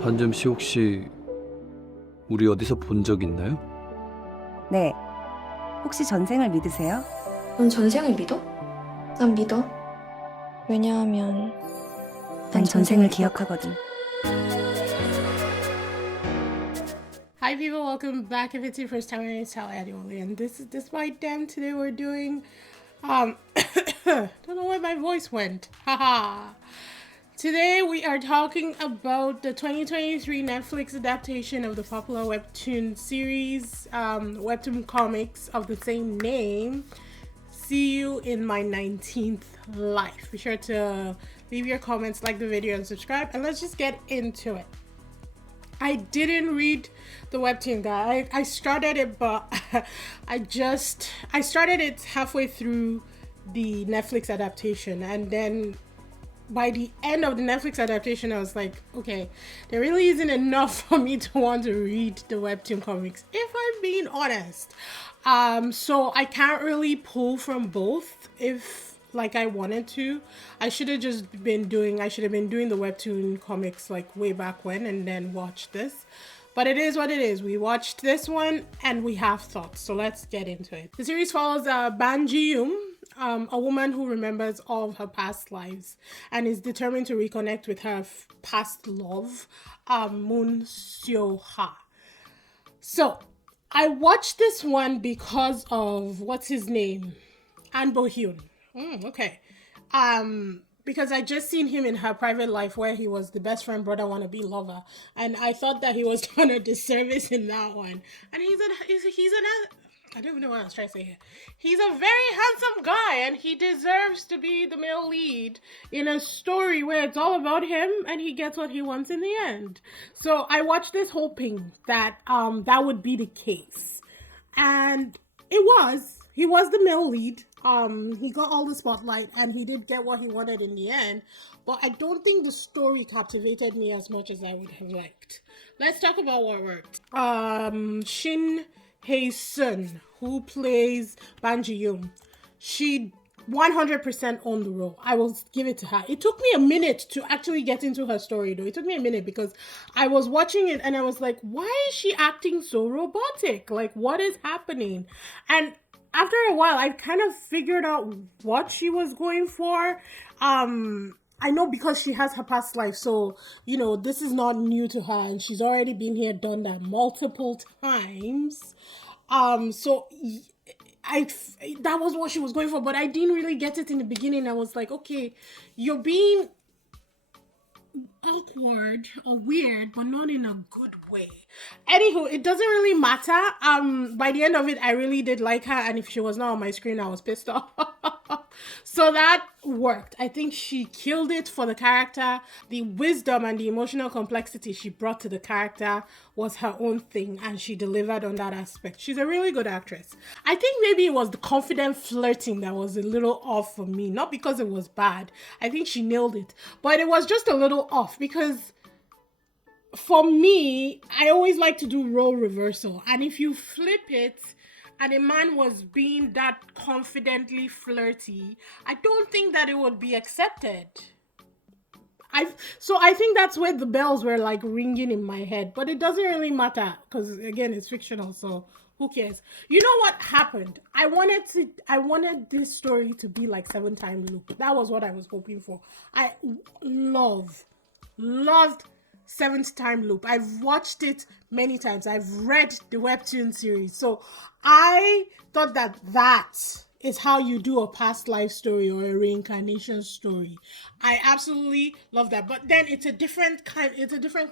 반점 씨 혹시 우리 어디서 본 적 있나요? 네. 혹시 전생을 믿으세요? 넌 전생을 믿어? 난 믿어. 왜냐하면 난 전생을 기억하거든. Hi people, welcome back. If it's your first time, my name is Hae-sun, and this is DISBYDEM. Today we're doing don't know where my voice went. Haha. Today we are talking about the 2023 Netflix adaptation of the popular webtoon series, webtoon comics of the same name. See you in my 19th life. Be sure to leave your comments, like the video, and subscribe. And let's just get into it. I didn't read the webtoon, guy. I started it, but I started it halfway through the Netflix adaptation, and then by the end of the Netflix adaptation, I was like, okay, there really isn't enough for me to want to read the webtoon comics, if I'm being honest. So I can't really pull from both if like I wanted to. I should have been doing the webtoon comics like way back when and then watch this. But it is what it is. We watched this one and we have thoughts. So let's get into it. The series follows Ji-eum, a woman who remembers all of her past lives and is determined to reconnect with her past love, Moon Seo-ha. So I watched this one because of what's his name, and Bo-hyun. Okay. Because I just seen him in her private life where he was the best friend, brother, wannabe lover, and I thought that he was done a disservice in that one. And I don't even know what I was trying to say here. He's a very handsome guy, and he deserves to be the male lead in a story where it's all about him, and he gets what he wants in the end. So I watched this hoping that that would be the case, and it was. He was the male lead. He got all the spotlight and he did get what he wanted in the end, but I don't think the story captivated me as much as I would have liked. Let's talk about what worked. Shin Hae-sun, who plays Ji-eum, she 100% owned the role. I will give it to her. It took me a minute to actually get into her story though. It took me a minute because I was watching it and I was like, why is she acting so robotic? Like, what is happening? And after a while, I kind of figured out what she was going for. I know because she has her past life, so, you know, this is not new to her, and she's already been here, done that multiple times. So that was what she was going for, but I didn't really get it in the beginning. I was like, okay, you're being awkward or weird, but not in a good way. Anywho, it doesn't really matter. By the end of it, I really did like her, and if she was not on my screen, I was pissed off. So that worked. I think she killed it for the character. The wisdom and the emotional complexity she brought to the character was her own thing, and she delivered on that aspect. She's a really good actress. I think maybe it was the confident flirting that was a little off for me, not because it was bad. I think she nailed it, but it was just a little off because for me, I always like to do role reversal, and if you flip it and a man was being that confidently flirty, I don't think that it would be accepted. So I think that's where the bells were like ringing in my head, but it doesn't really matter because again, it's fictional, so who cares? You know what happened? I wanted this story to be like 7-time loop. That was what I was hoping for. I loved 7th time loop. I've watched it many times. I've read the webtoon series. So I thought that is how you do a past life story or a reincarnation story. I absolutely love that. But then it's a different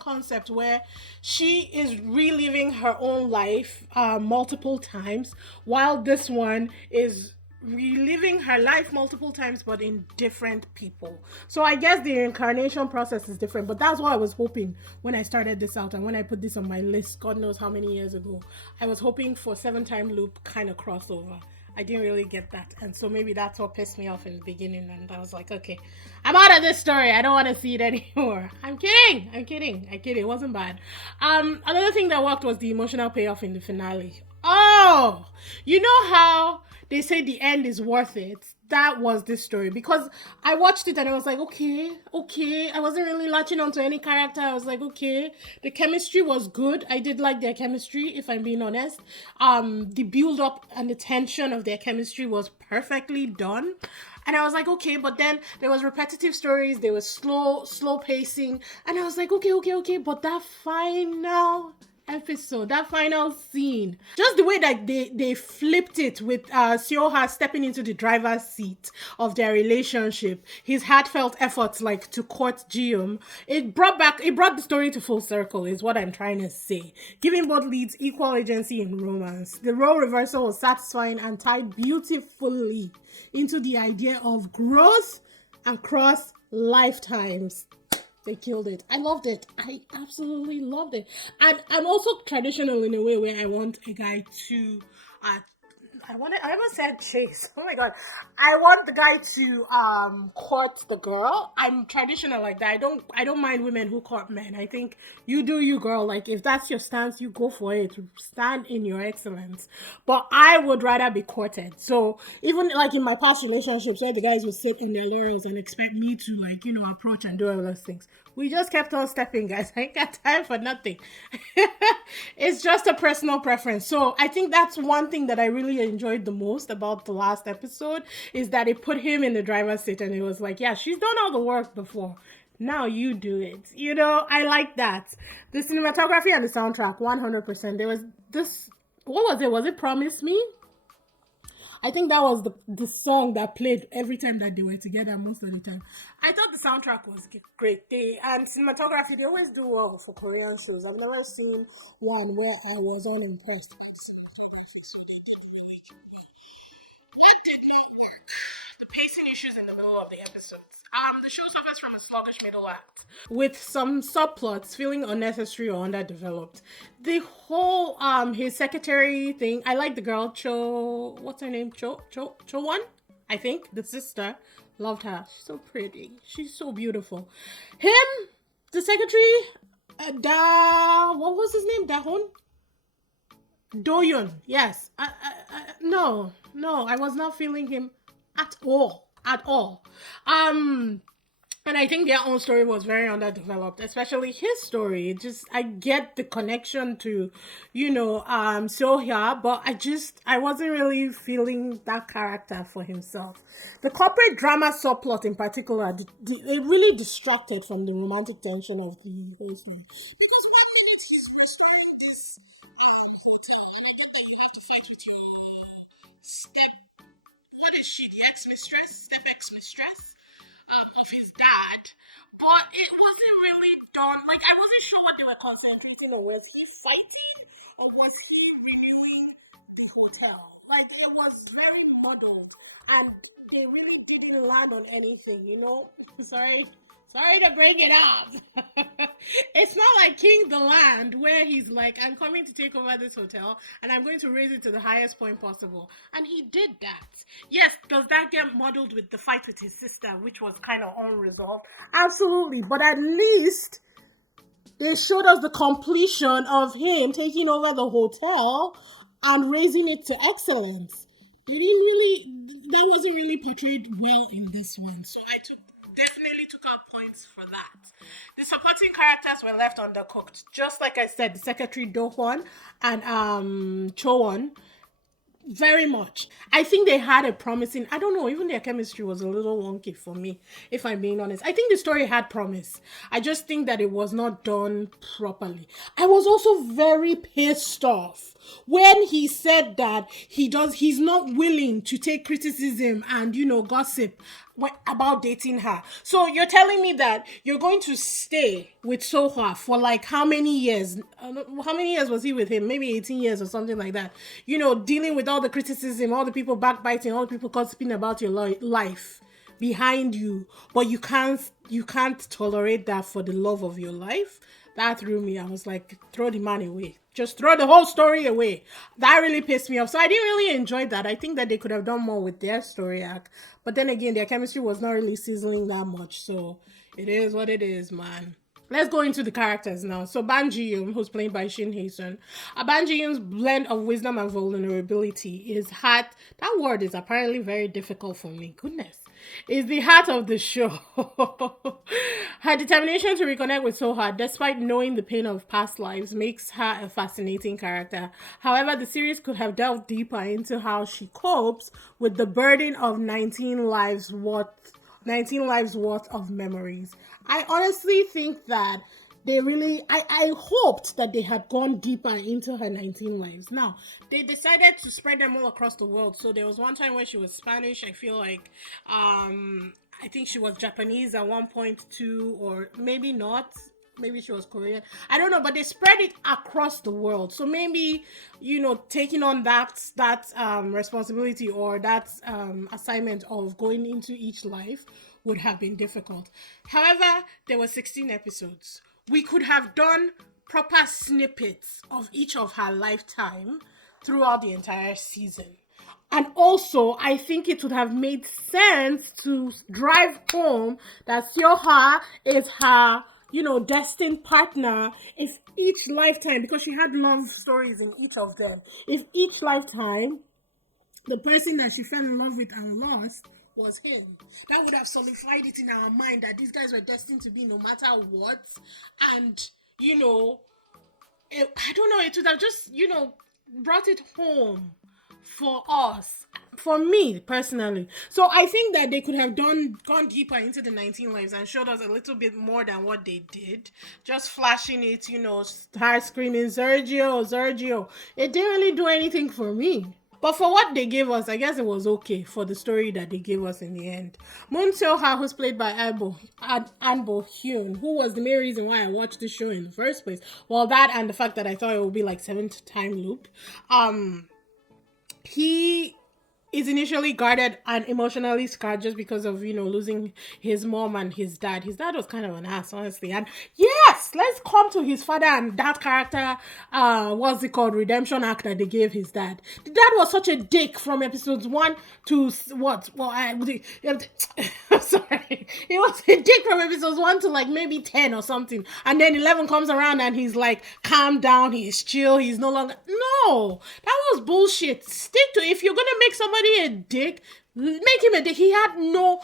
concept where she is reliving her own life multiple times, while this one is reliving her life multiple times but in different people. So I guess the reincarnation process is different, but that's what I was hoping when I started this out and when I put this on my list, God knows how many years ago. I was hoping for 7-time loop kind of crossover. I didn't really get that, and so maybe that's what pissed me off in the beginning, and I was like, okay, I'm out of this story. I don't want to see it anymore. I'm kidding. It wasn't bad. Another thing that worked was the emotional payoff in the finale. Oh Oh, you know how they say the end is worth it? That was this story because I watched it and I was like, okay, okay. I wasn't really latching onto any character. I was like, okay. The chemistry was good. I did like their chemistry, if I'm being honest. The build up and the tension of their chemistry was perfectly done. And I was like, okay, but then there was repetitive stories, there was slow pacing, and I was like, okay, but that final episode, that final scene, just the way that they flipped it with Seo-ha stepping into the driver's seat of their relationship, his heartfelt efforts like to court Ji-eum, it brought the story to full circle is what I'm trying to say, giving both leads equal agency in romance. The role reversal was satisfying and tied beautifully into the idea of growth across lifetimes. They killed it. I loved it. I absolutely loved it. And I'm also traditional in a way where I want a guy to I almost said chase. Oh my god. I want the guy to court the girl. I'm traditional like that. I don't mind women who court men. I think you do you, girl. Like if that's your stance, you go for it. Stand in your excellence. But I would rather be courted. So even like in my past relationships where the guys would sit in their laurels and expect me to like, approach and do all those things. We just kept on stepping, guys. I ain't got time for nothing. It's just a personal preference. So I think that's one thing that I really enjoyed the most about the last episode is that it put him in the driver's seat and it was like, yeah, she's done all the work before. Now you do it. I like that. The cinematography and the soundtrack, 100%. There was this, what was it? Was it Promise Me? I think that was the song that played every time that they were together most of the time. I thought the soundtrack was great. And cinematography, they always do well for Korean shows. I've never seen one where I was unimpressed. What did not work? The pacing issues in the middle of the episodes. The show suffers from a sluggish middle act, with some subplots feeling unnecessary or underdeveloped. The whole his secretary thing. I like the girl what's her name? Cho-won? I think the sister. Loved her. She's so pretty. She's so beautiful. Him, the secretary. What was his name? Do-hyun. Yes. No, I was not feeling him at all. And I think their own story was very underdeveloped, especially his story. I get the connection to, Seo-ha, but I wasn't really feeling that character for himself. The corporate drama subplot in particular, it really distracted from the romantic tension of the whole story. Because 1 minute he's restoring this hotel, and you have to fight with your what is she, the step-ex-mistress of his dad, but it wasn't really done, like I wasn't sure what they were concentrating on. Was he fighting or was he renewing the hotel? Like it was very muddled and they really didn't land on anything, Sorry to bring it up. It's not like King the Land where he's like, I'm coming to take over this hotel and I'm going to raise it to the highest point possible. And he did that. Yes, does that get muddled with the fight with his sister, which was kind of unresolved? Absolutely. But at least they showed us the completion of him taking over the hotel and raising it to excellence. That wasn't really portrayed well in this one. So definitely took out points for that. The supporting characters were left undercooked. Just like I said, the secretary Do-hyun and Cho-won, very much. I think they had a promising, I don't know, even their chemistry was a little wonky for me, if I'm being honest. I think the story had promise. I just think that it was not done properly. I was also very pissed off when he said that he's not willing to take criticism and, gossip about dating her. So you're telling me that you're going to stay with Seo-ha for like how many years? How many years was he with him? Maybe 18 years or something like that. Dealing with all the criticism, all the people backbiting, all the people gossiping about your life behind you, but you can't tolerate that for the love of your life. That threw me. I was like, throw the man away. Just throw the whole story away. That really pissed me off. So I didn't really enjoy that. I think that they could have done more with their story arc. But then again, their chemistry was not really sizzling that much. So it is what it is, man. let's go into the characters now. So Ban Ji-eum, who's played by Shin Hae-sun, Ban Ji-eum's blend of wisdom and vulnerability is heart. That word is apparently very difficult for me. Goodness. Is the heart of the show. Her determination to reconnect with Soha, despite knowing the pain of past lives, makes her a fascinating character. However, the series could have delved deeper into how she copes with the burden of 19 lives worth of memories. I honestly think that I hoped that they had gone deeper into her 19 lives. Now, they decided to spread them all across the world. So there was one time where she was Spanish. I feel like, I think she was Japanese at one point too, or maybe not. Maybe she was Korean. I don't know, but they spread it across the world. So maybe, taking on that responsibility or that assignment of going into each life would have been difficult. However, there were 16 episodes. We could have done proper snippets of each of her lifetime throughout the entire season. And also, I think it would have made sense to drive home that Seoha is her, destined partner if each lifetime, because she had love stories in each of them, if each lifetime, the person that she fell in love with and lost was him. That would have solidified it in our mind that these guys were destined to be no matter what. And, I don't know, it would have just, brought it home for us, for me personally. So I think that they could have gone deeper into the 19 lives and showed us a little bit more than what they did. Just flashing it, her screaming, Sergio. It didn't really do anything for me. But for what they gave us, I guess it was okay for the story that they gave us in the end. Moon Seo-ha, who's played by Bo-hyun, who was the main reason why I watched the show in the first place. Well, that and the fact that I thought it would be like 7th time loop. He is initially guarded and emotionally scarred just because of, losing his mom and his dad. His dad was kind of an ass, honestly. And yes, let's come to his father and that character, what's it called, redemption arc that they gave his dad. The dad was such a dick from episodes 1 to what? Well, I'm sorry. He was a dick from episodes 1 to like maybe 10 or something. And then 11 comes around and he's like, calm down, he's chill, he's no longer... No, that was bullshit. Stick to it. If you're gonna make somebody a dick, make him a dick. He had no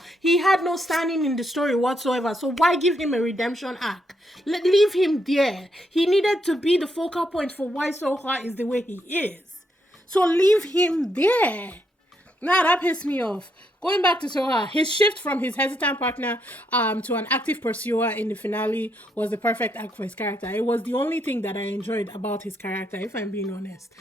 standing in the story whatsoever. So why give him a redemption arc? Leave him there. He needed to be the focal point for why Soha is the way he is. So leave him there. Nah, that pissed me off. Going back to Soha, his shift from his hesitant partner to an active pursuer in the finale was the perfect act for his character. It was the only thing that I enjoyed about his character, if I'm being honest.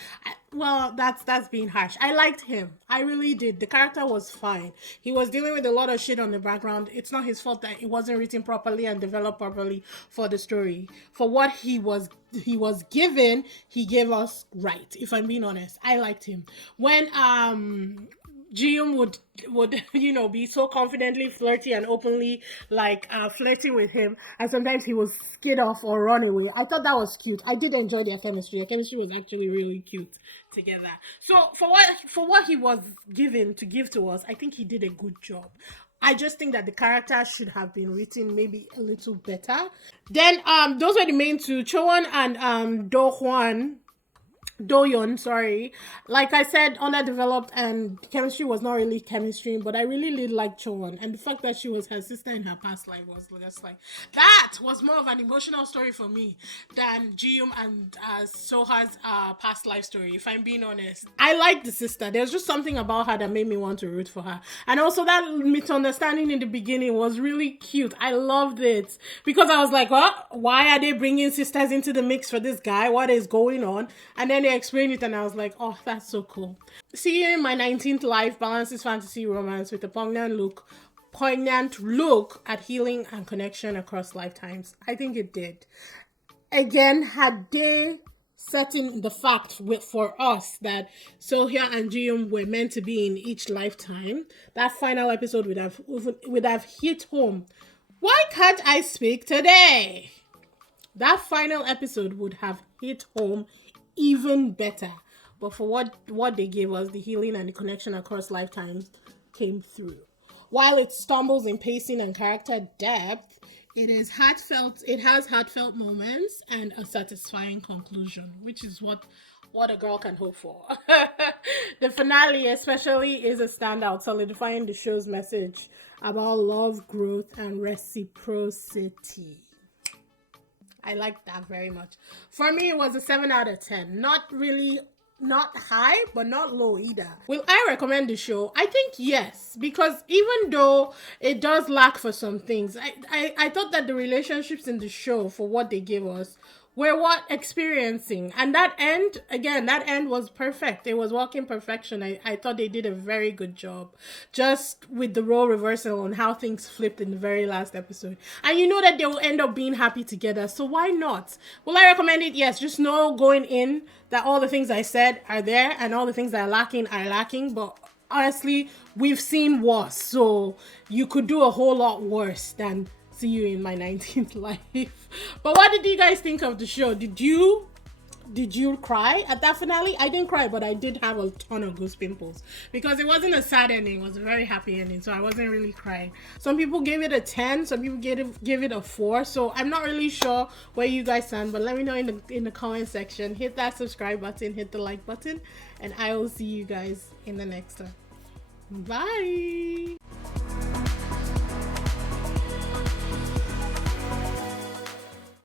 That's being harsh. I liked him. I really did. The character was fine. He was dealing with a lot of shit on the background. It's not his fault that it wasn't written properly and developed properly for the story. For what he was given, he gave us right, if I'm being honest. I liked him. When Ji-eum would be so confidently flirty and openly flirting with him, and sometimes he would skid off or run away. I thought that was cute. I did enjoy their chemistry. Their chemistry was actually really cute together. So for what he was given to give to us, I think he did a good job. I just think that the character should have been written maybe a little better. Then those were the main two, Choan and Do-hyun, sorry. Like I said, underdeveloped and chemistry was not really chemistry, but I really liked Choan. And the fact that she was her sister in her past life was just like, that was more of an emotional story for me than Ji-eum and Soha's past life story, if I'm being honest. I liked the sister. There's just something about her that made me want to root for her. And also that misunderstanding in the beginning was really cute. I loved it. Because I was like, what? Why are they bringing sisters into the mix for this guy? What is going on? And then they explained it and I was like, oh, that's so cool. Seeing my 19th life balances fantasy romance with a poignant look at healing and connection across lifetimes. I think it did. Again, had they setting the fact for us that Sohya and Ji-eum were meant to be in each lifetime, that final episode would have hit home. Why can't I speak today? That final episode would have hit home even better. But for what they gave us, the healing and the connection across lifetimes came through. While it stumbles in pacing and character depth, It is heartfelt. It has heartfelt moments and a satisfying conclusion, which is what a girl can hope for. The finale especially is a standout, solidifying the show's message about love, growth, and reciprocity. I like that very much. For me, it was a 7 out of 10. Not high, but not low either. Will I recommend the show? I think yes, because even though it does lack for some things, I thought that the relationships in the show, for what they gave us, were what experiencing. And that end was perfect. It was walking perfection. I thought they did a very good job, just with the role reversal on how things flipped in the very last episode. And you know that they will end up being happy together, so why not? Will I recommend it? Yes. Just know going in that all the things I said are there and all the things that are lacking, but honestly, we've seen worse, so you could do a whole lot worse than see you in my 19th life. But what did you guys think of the show? Did you cry at that finale? I didn't cry, but I did have a ton of goose pimples because it wasn't a sad ending. It was a very happy ending, so I wasn't really crying. Some people gave it a 10, some people gave it a 4, so I'm not really sure where you guys stand, but let me know in the comment section. Hit that subscribe button, hit the like button, and I will see you guys in the next one. Bye.